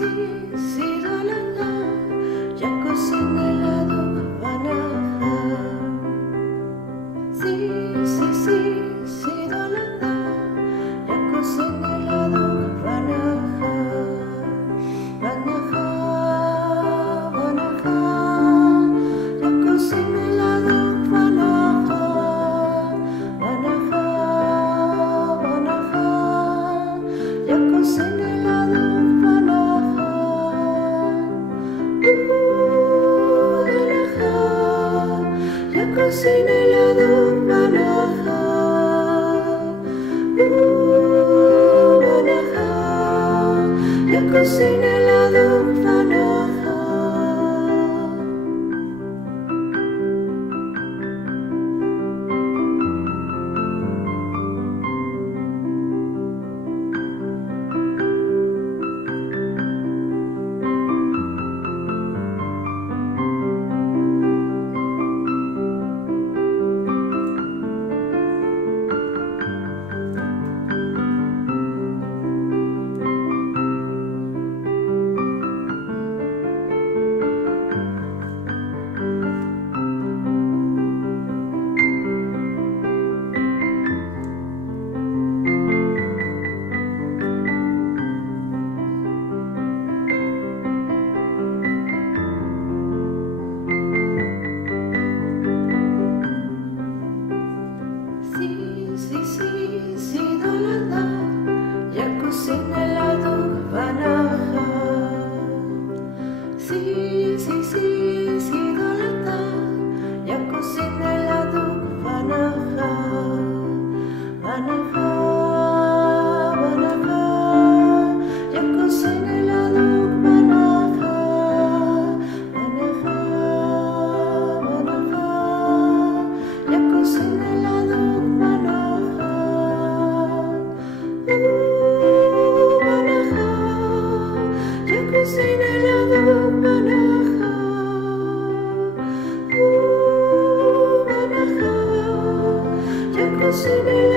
Sidolanda, jako sinelado vanaha. Sidolanda, jako sinelado vanaha. Vanaha, vanaha, jako sinelado vanaha. Vanaha, vanaha, jako sinelado vanaha. Jako sinelado vanaha. Vanaha, jako sinelado vanaha. Sidolanda, jako sinelado vanaha. Sidolanda, jako sinelado vanaha. Vanaha, vanaha, jako sinelado vanaha. Vanaha, vanaha, jako sinelado vanaha. Vanaha, jako sinelado vanaha. Vanaha, jako sinelado